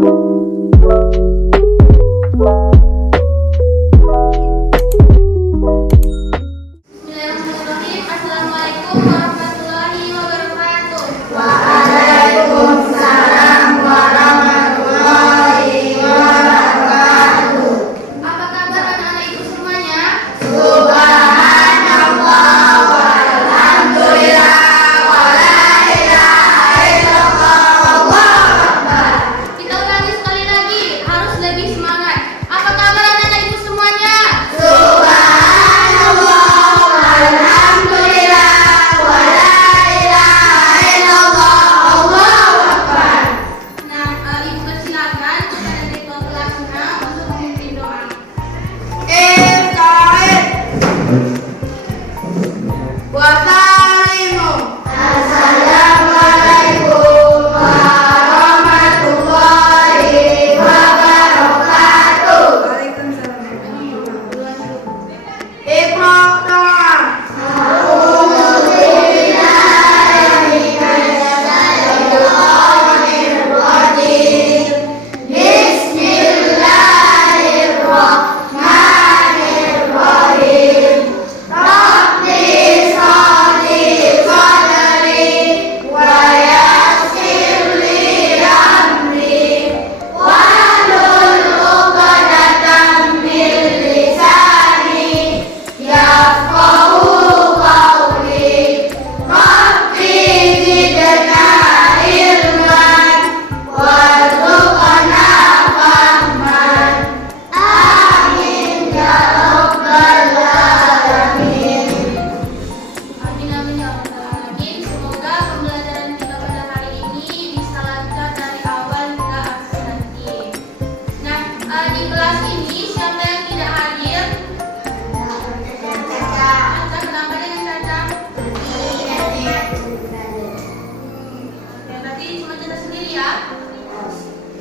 Bismillahirrahmanirrahim. Assalamualaikum warahmatullahi wabarakatuh. Waalaikumsalam warahmatullahi wabarakatuh. Apa kabar anak-anak ibu semuanya? Subhanallah walhamdulillah wala ilaha illallah wallahu akbar. Kita ulangi sekali lagi, harus lebih semangat. Apa kabar anak-anak ibu semuanya? Subhanallah walhamdulillah wala ilaha illallah wallahu akbar. Nah, ibu persilakan kepada ketua kelasnya untuk memimpin doa. Ifta'id wa salimu. Assalamualaikum warahmatullahi wabarakatuh. Iqra doa. A'udzu billahi minasyaitonir rajim. Bismillahirrahmanirrahim. Rabbi sholli sadri wa yassir li amri wahlul 'uqdatam min lisani yafqahu qawli. Rabbi zidna ilman warzuqna fahman. Amin ya rabbal alamin. Amin amin ya rabbal alamin. Semoga pembelajaran kita pada hari ini bisa lancar dari awal hingga akhir nanti. Nah, di kelas ini siapa yang tidak hadir? Caca, kenapa dengan Caca? Ya, berarti cuma Caca sendiri ya.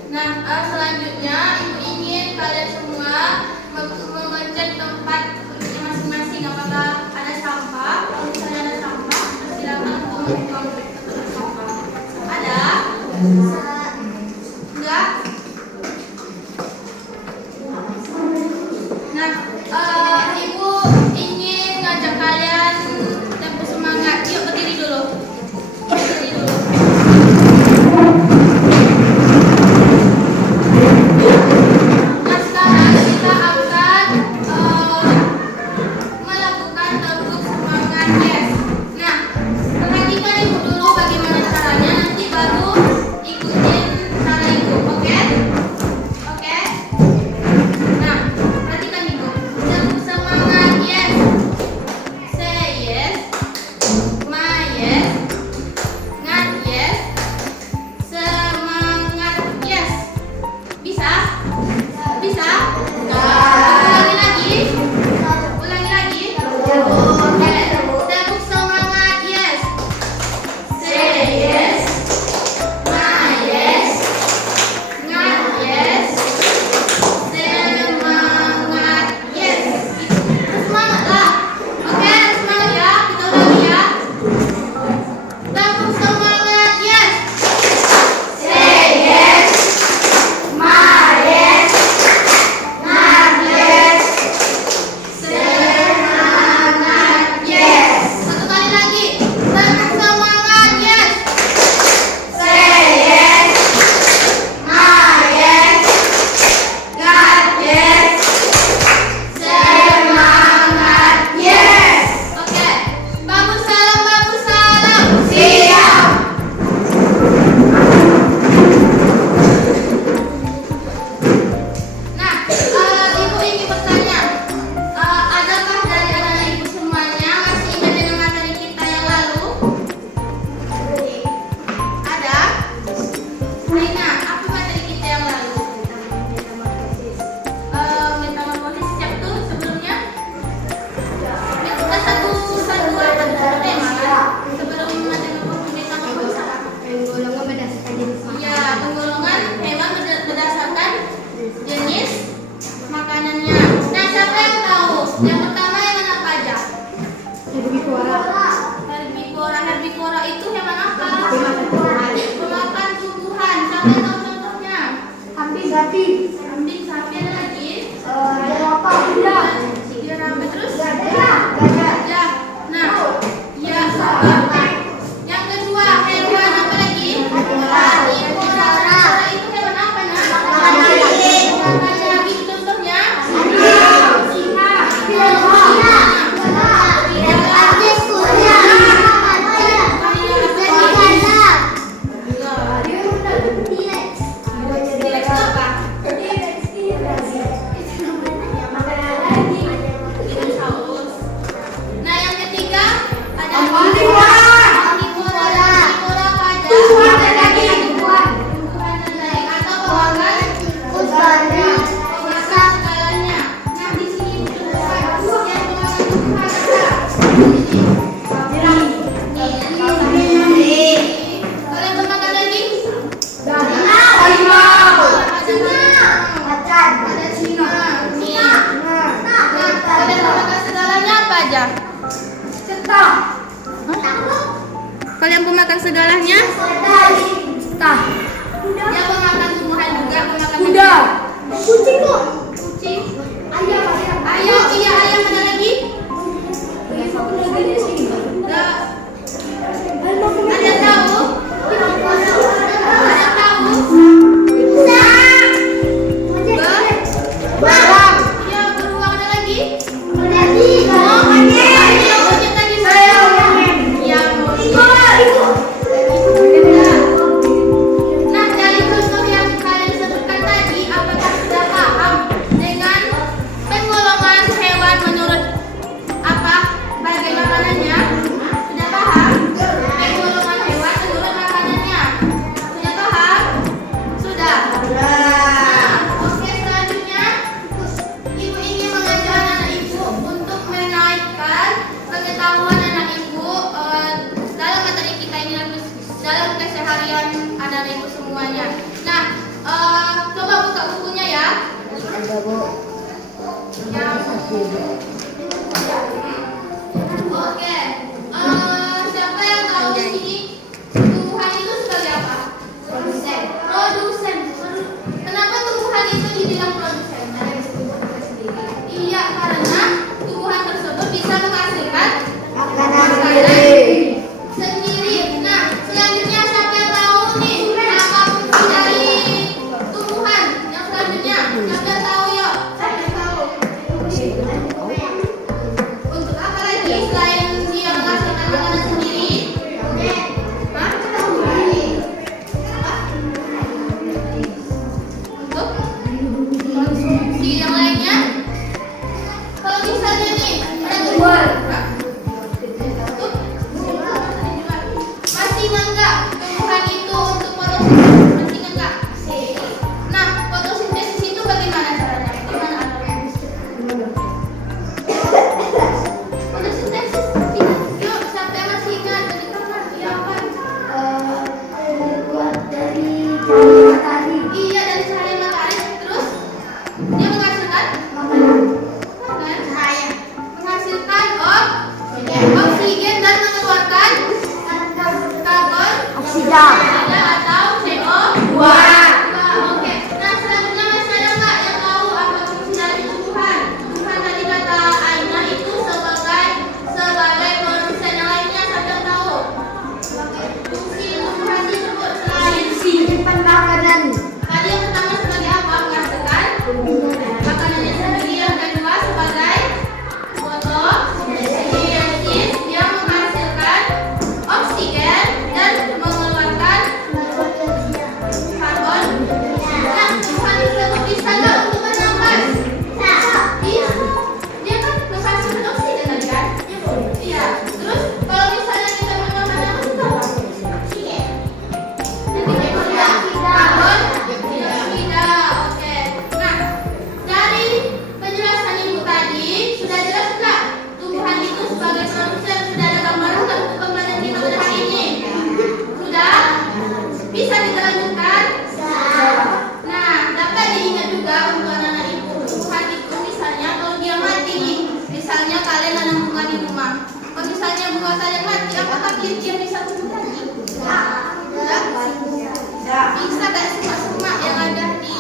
Nah, selanjutnya ibu ingin kalian semua mengecek tempat duduknya masing-masing. Apakah ada sampah? Kalau misalnya ada sampah, silakan untuk membuang tempat sampah. Ada? Enggak? Nah, ibu ingin ngajak kalian dan bersemangat. Yuk berdiri dulu. Berdiri dulu. Nah, sekarang kita akan sapi. Kambing, sapi, ada lagi? Jerapah, kuda. Jerapah, terus? Gajah. Gajah. Nah, ya, sapi. Yang kedua, hewan apa lagi? Kura. Itu hewan apa, Nak? Makan daging, contohnya? Singa. T-Rex itu apa? Dinosaurus. Nah, yang ketiga ada omnivora. Omnivora apa aja? Tumbuhan dan daging. Atau pemakan segalanya. Nah, di sini tumbuhan yang pemakan tumbuhan ada. Kalau yang pemakan daging? Ada singa. Kalau yang pemakan segalanya apa aja? Kalau yang pemakan segalanya? Dia pemakan tumbuhan juga, pemakan Kuda. kucing. Ayam, iya ayam, ada lagi? Ada tahu? Ada tahu? Iya, beruang, ada lagi? Monyet tadi saya. Iya, nah, dari contoh yang kalian sebutkan tadi, apakah sudah paham dengan penggolongan hewan menurut apa bagian makanannya? Sudah paham? Penggolongan hewan menurut makanannya. Sudah paham? Sudah. Nah, oke, selanjutnya ibu ingin mengajak anak ibu untuk menaikkan pengetahuan anak ibu dalam materi kita ini dalam keseharian anak ibu semuanya. Nah, coba buka bukunya ya. Oke, siapa yang tahu di sini tumbuhan itu sebagai apa? Produsen. Kenapa tumbuhan itu dibilang produsen? Iya, karena tumbuhan tersebut bisa menghasilkan makanan sendiri. Nah, selanjutnya siapa yang tahu nih apa fungsi dari tumbuhan? Yang selanjutnya, siapa yang tahu yuk? Untuk apa lagi selain dia menghasilkan makanan sendiri? Hah? Untuk konsumsi yang lainnya? Kalau misalnya nih ada tumbuhan, masih enggak tumbuhan itu untuk fotosintesis? Masih enggak? Nah, fotosintesis itu bagaimana caranya? Gimana alatnya? Fotosintesis, yuk siapa yang masih ingat dari kamar? Iya apa? Iya, dari cahaya matahari. Terus dia menghasilkan menghasilkan oksigen dan mengeluarkan karbon Oksida. atau CO2. Oke. Nah, selanjutnya masih ada nggak yang tahu apa fungsi dari tumbuhan? Tumbuhan tadi kata Aina itu sebagai produsen. Yang lainnya siapa yang tahu? Fungsi tumbuhan tersebut selain Makanan. tadi yang pertama sebagai apa? Menghasilkan makanannya sendiri. Yang kedua sebagai fotosintesis, dia menghasilkan oksigen dan mengeluarkan karbon. Nah, tumbuhan tersebut bisa nggak untuk bernafas? Bisa. Dia kan menghasilkan oksigen tadi kan? Iya. Terus kalau misalnya kita memakan apa? Karbon dioksida. Oke. Nah, dari penjelasan ibu tadi sudah jelas nggak tumbuhan itu sebagai produsen? Sudah ada gambaran nggak untuk pembelajaran kita pada hari ini? Sudah? Bisa kita lanjutkan? Nah, dapat diingat juga untuk anak-anak ibu. Tumbuhan itu misalnya kalau dia mati nih, misalnya kalian nanam bunga di rumah. Kalau misalnya bunga kalian mati, apakah dia bisa tumbuh lagi? Bisa nggak semak-semak yang ada di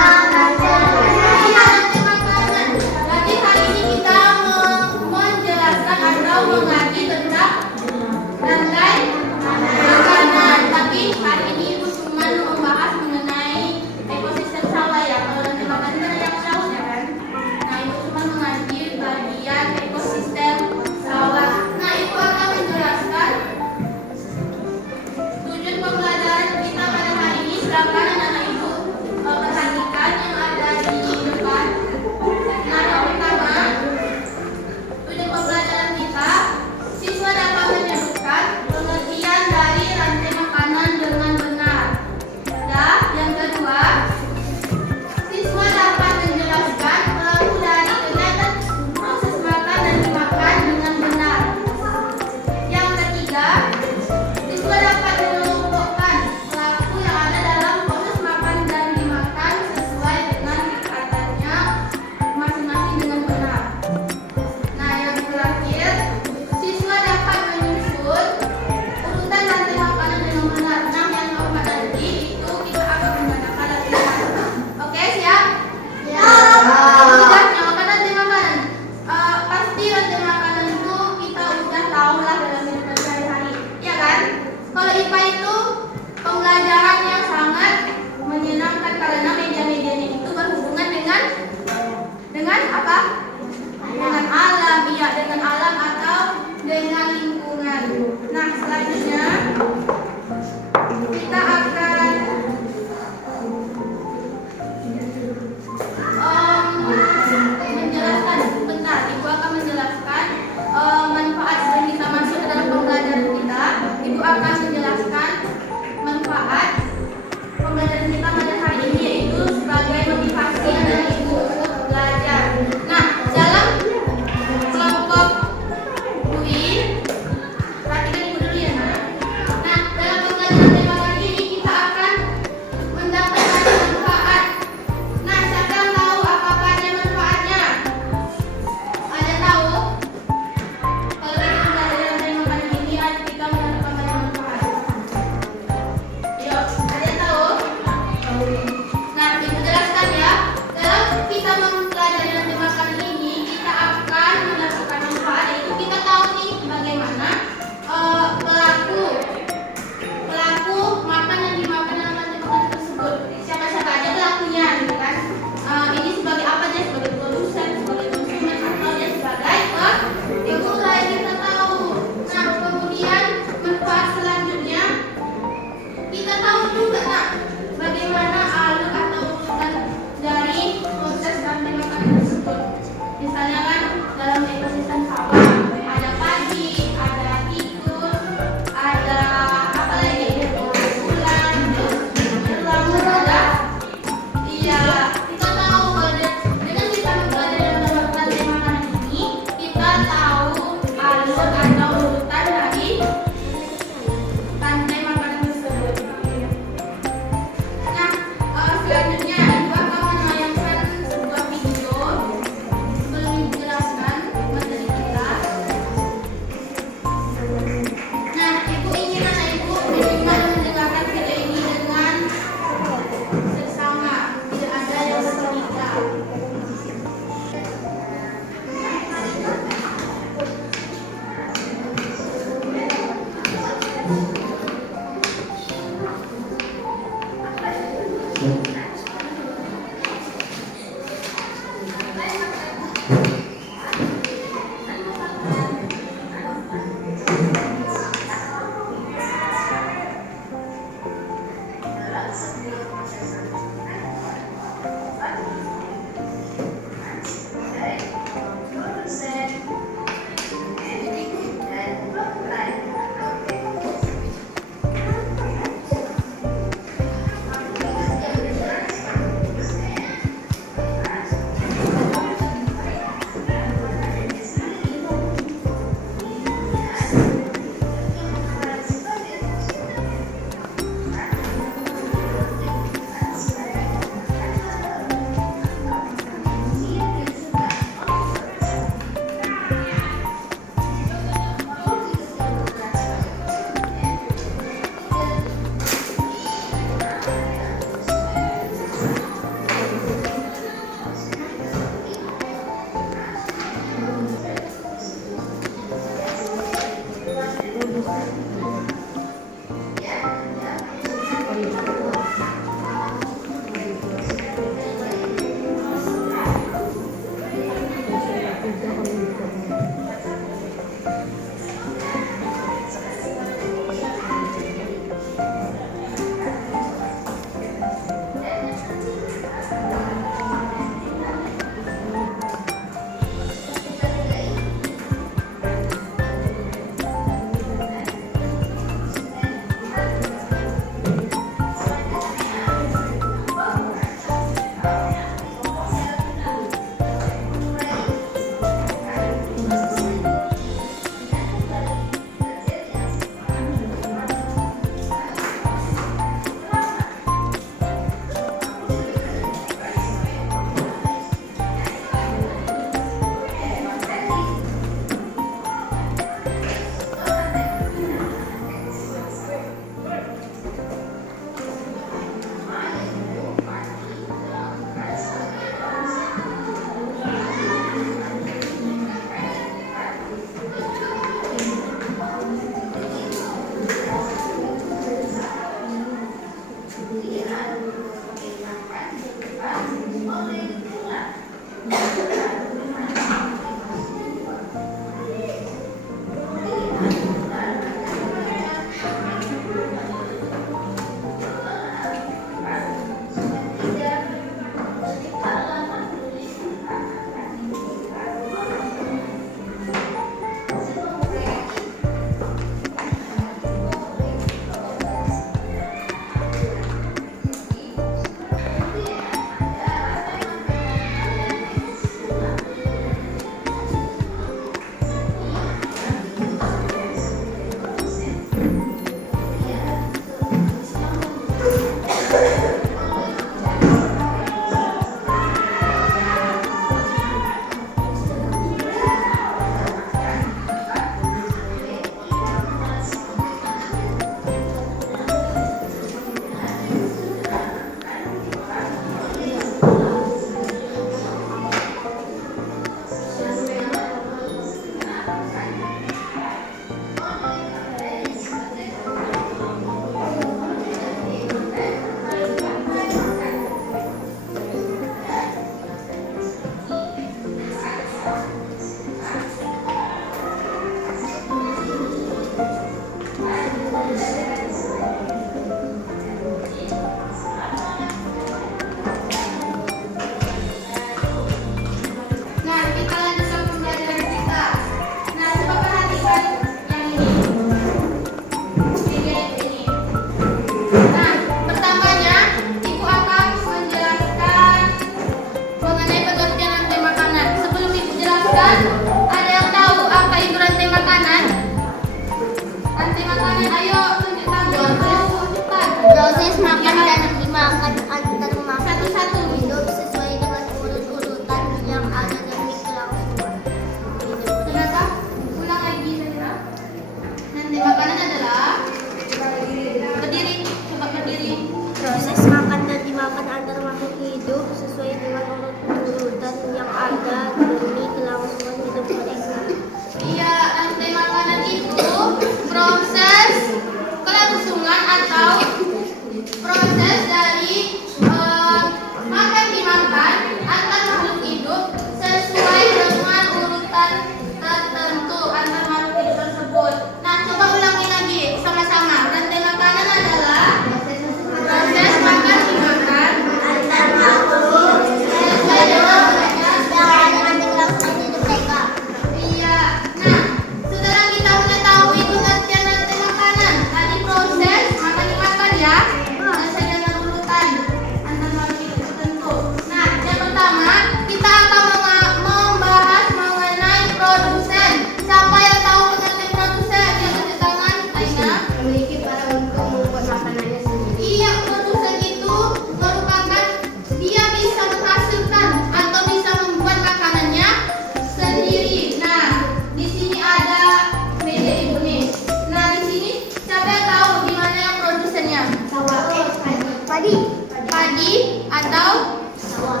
atau sawah.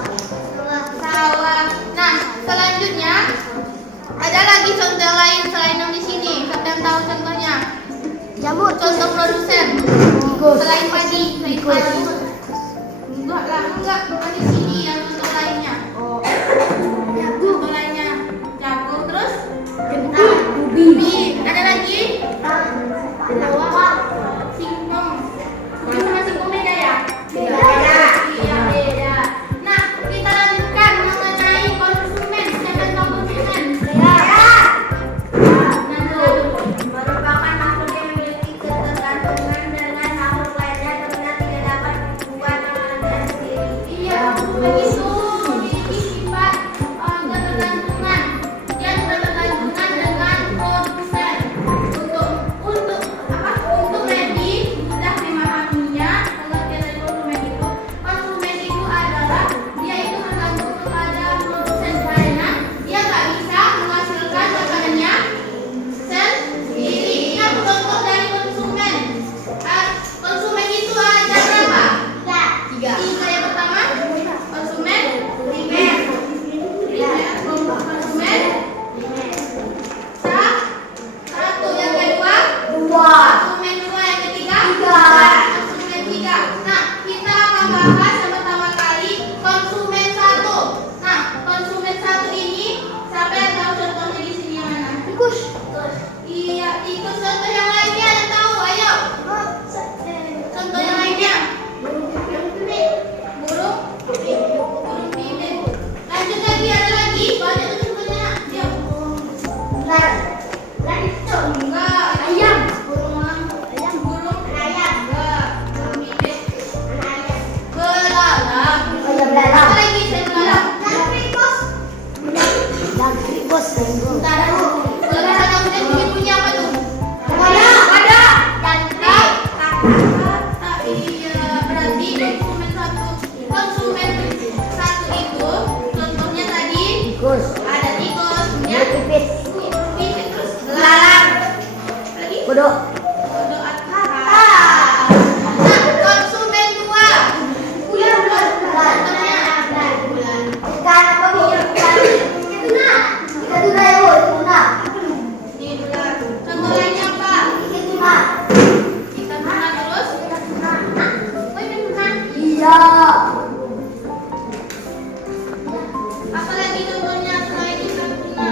Nah, selanjutnya ada lagi contoh lain selain yang di sini. Kalian tahu contohnya? Jamur. Contoh produsen Tikus. selain padi, selain Tikus. padi. Enggak lah, enggak. Bukan di sini yang contoh lainnya. Oh. Contoh lainnya jagung, terus Ubi. ada lagi singkong. Ubi sama singkong beda ya? Beda. Iya, beda. Nah, kita lanjutkan mengenai konsumen. Siapa yang tahu konsumen? Merupakan makhluk yang memiliki ketergantungan dengan makhluk lainnya karena tidak dapat membuat pekerjaan sendiri. Iya, konsumen itu memiliki sifat ketergantungan. Dia bertergantungan dengan produsen. Untuk lebih mudah memahaminya, pengertian dari konsumen itu adalah dia itu tergantung kepada produsen karena dia nggak bisa menghasilkan makanannya sendiri. Ingat contoh dari konsumen. Konsumen itu ada berapa? Tiga. Yang pertama konsumen primer. Konsumen satu. Yang kedua konsumen dua. Yang ketiga konsumen tiga. Nah, kita akan bahas yang pertama kali konsumen satu. Nah, konsumen satu ini siapa yang tahu contohnya di sini yang mana? Iya, itu contoh yang lainnya ada tahu? Ayo, contoh yang lainnya. Burung pipit. Lanjut lagi, ada lagi. Banyak tuh contohnya. Yuk. Enggak. Ayam. Burung enggak. Burung pipit. Belalang. Oh ya, belalang. Apa lagi saya belalang? Bentar dulu. Kalau misalnya udah punya punya apa tuh? Ada. Iya, berarti konsumen satu itu contohnya tadi ada tikus, ya. Pipit, terus belalang. Lagi? Kodok. Kodok nah, konsumen dua. Contohnya ini ular. Contoh lainnya apa? Ikan tuna terus. Iya. Apa lagi contohnya selain ikan tuna?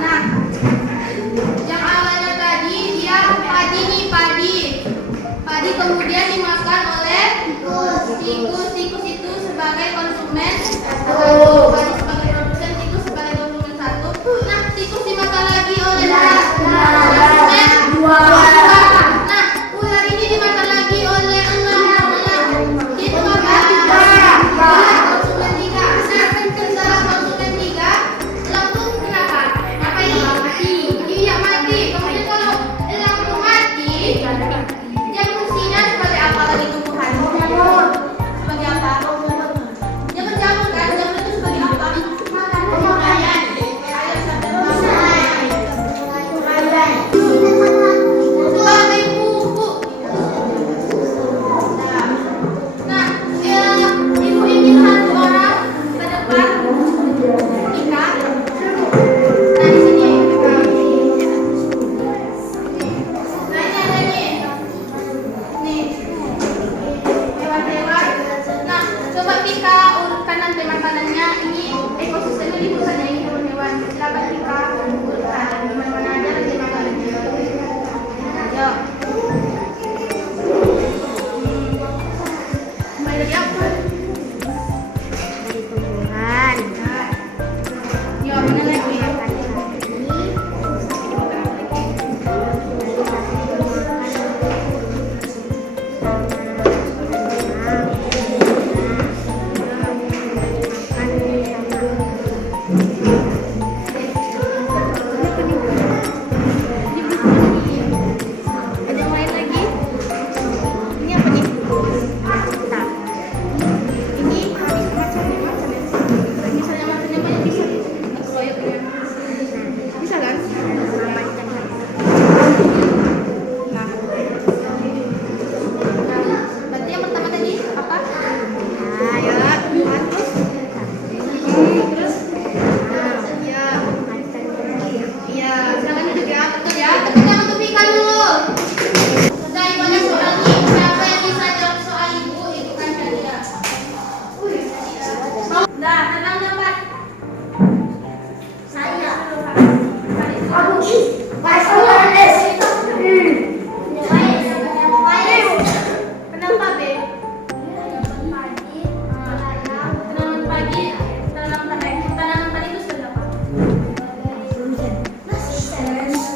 Nah, yang awalnya tadi dia padi nih, padi. Padi kemudian dimakan oleh tikus. Tikus itu sebagai konsumen satu. Padi sebagai produsen, tikus sebagai konsumen satu. Nah, tikus dimakan lagi oleh konsumen dua. Nah, ular ini dimakan lagi oleh enam. Itu apa? Konsumen tiga. Nah, setelah konsumen tiga, elang tuh kenapa? Ngapain? Mati. Iya, mati. Kemudian kalau elang tuh mati, dia fungsinya sebagai apa lagi tumbuhan? Sebagai apa? Dia berjamur kan? Jamur itu sebagai apa? Makanan. Sebagai pupuk. Nah, ibu ini satu orang ke depan ikan. Nah, di sini. Nah, ini ada nih. Nih. Hewan-hewan. Nah, coba Tika urutkan nanti makanannya. Ini ekosistemnya diurutkan ya, ini hewan-hewan. Silakan Tika urutkan. Mana-mana aja nanti makanannya. Yuk. Mulai dari apa? Dari tumbuhan. Yuk, mana lagi? Ada yang lain lagi? Ini apa nih? Ini misalnya makannya banyak bisa keroyoknya. Bisa kan? Nah, berarti yang pertama tadi apa? Ayo, terus? Terus? Ya. Iya, silakan duduk ya, betul ya. Tapi jangan tupikan dulu. Sudah, ibu ada soal nih. Siapa yang bisa jawab soal ibu? Ibu kan Shadia. Nah, tenang dapat. Saya. Kenapa, Be? Tanaman pagi, tanaman padi itu sudah apa?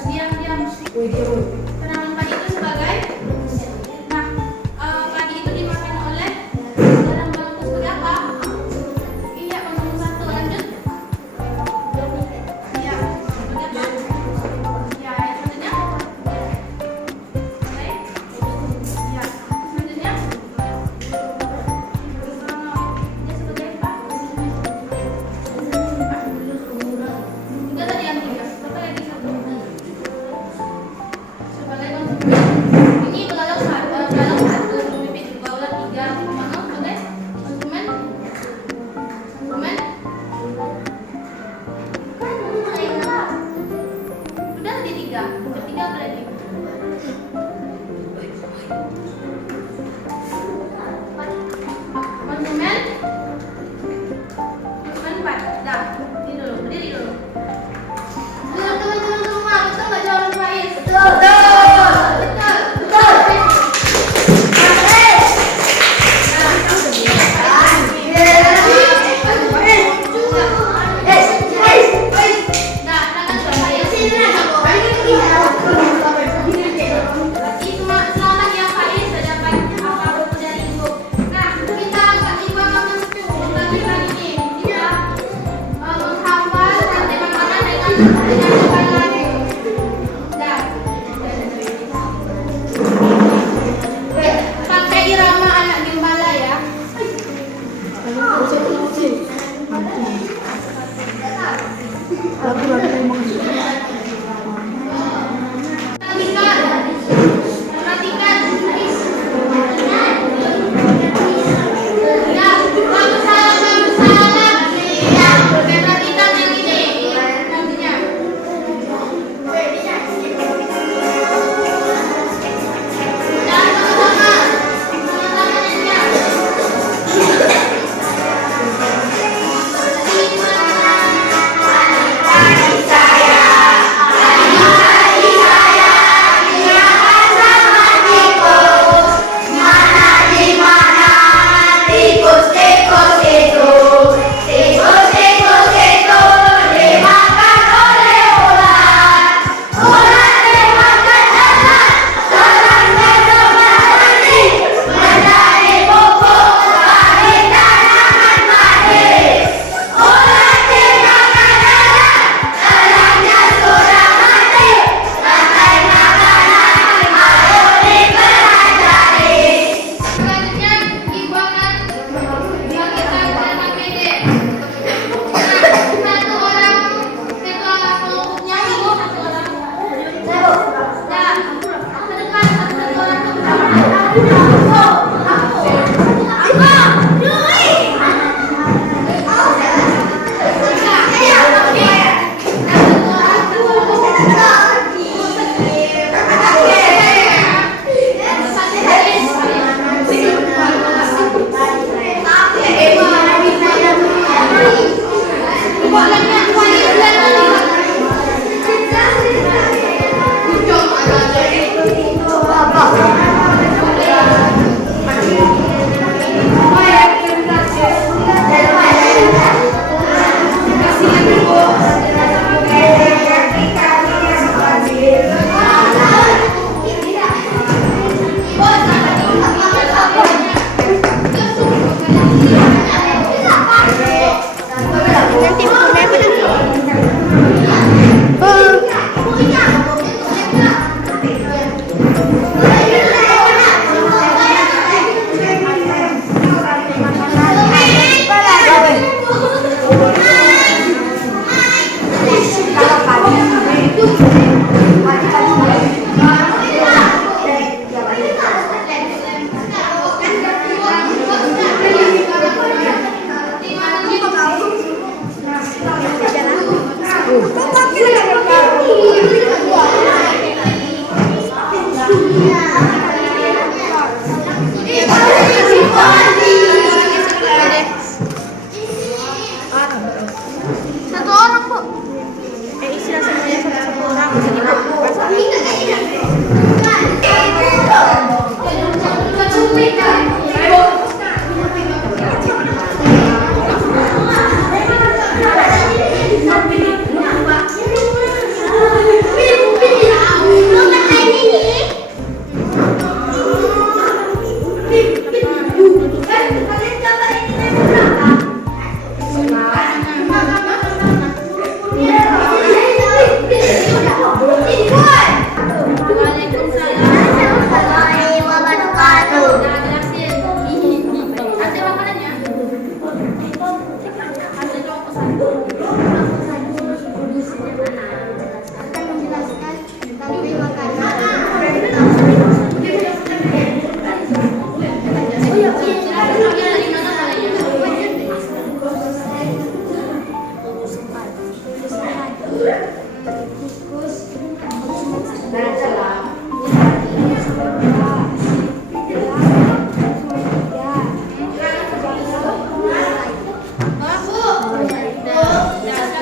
Diam. Tanaman padi itu sebagai. Nah, padi itu dimakan oleh dalam bentuk sebagai apa? Iya, konsumen satu. Lanjut. Iya, sebagai apa? Iya, selanjutnya. Baik. Iya, selanjutnya. Dia sebagai apa? Tiga tadi yang tiga. Berapa lagi satu?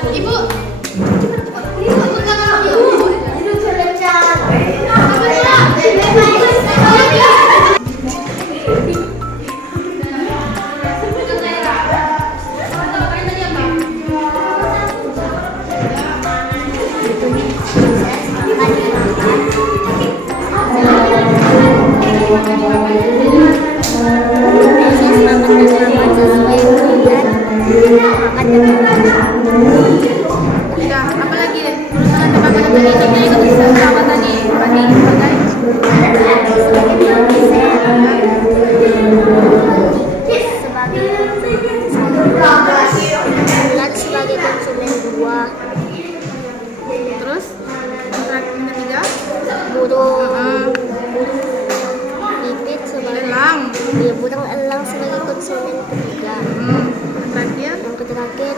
Ibu. Ibu tangan Ibu. Udah, apa lagi deh? Urusan apa tadi? Contohnya itu bisa apa tadi? Tadi sebagai konsumen buah, terus yang ketiga burung pipit sebagai elang. ya, burung elang sebagai konsumen ketiga. Terakhir Yang terakhir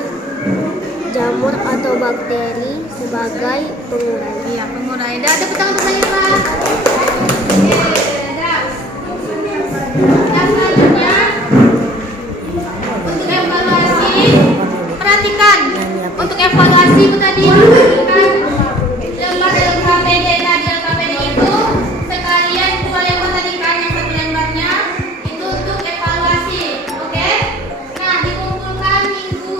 jamur atau bakteri sebagai pengurai. iya pengurai. Dah ada petang untuk saya Pak. Yang selanjutnya untuk evaluasi, perhatikan untuk evaluasi itu tadi perhatikan lembar LKPD. Nah di LKPD itu sekalian 2 lembar tadi kan, yang 1 lembarnya itu untuk evaluasi, oke? Nah dikumpulkan minggu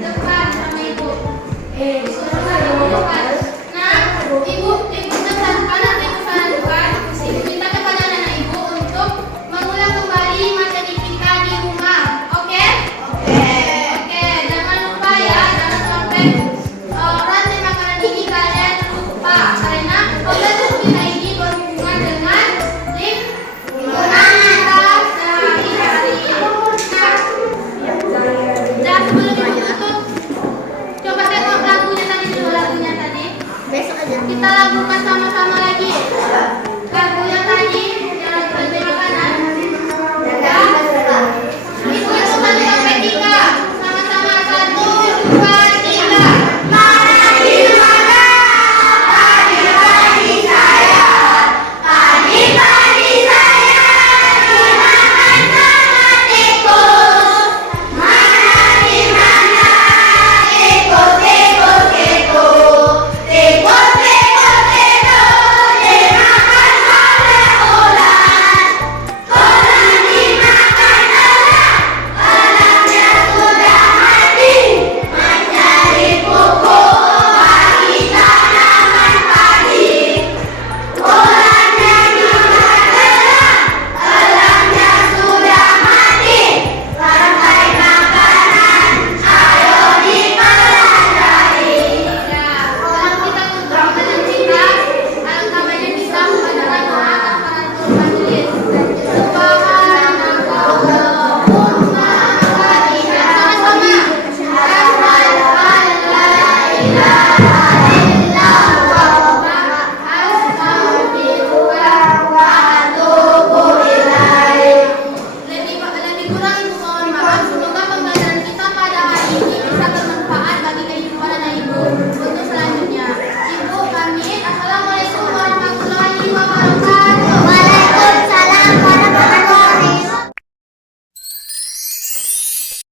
depan sama ibu. Nah ibu sarankan atau ibu sarankan ibu minta kepada anak ibu untuk mengulang kembali materi kita di rumah, oke? Oke, jangan lupa ya, jangan sampai rantai makanan ini kalian lupa karena program kita ini berhubungan dengan lingkungan kita sehari-hari. Nah, sebelum ibu tutup, coba tengok lagunya tadi dulu, lagunya tadi. Besok aja. Kita lakukan sama-sama lagi. Lagunya tadi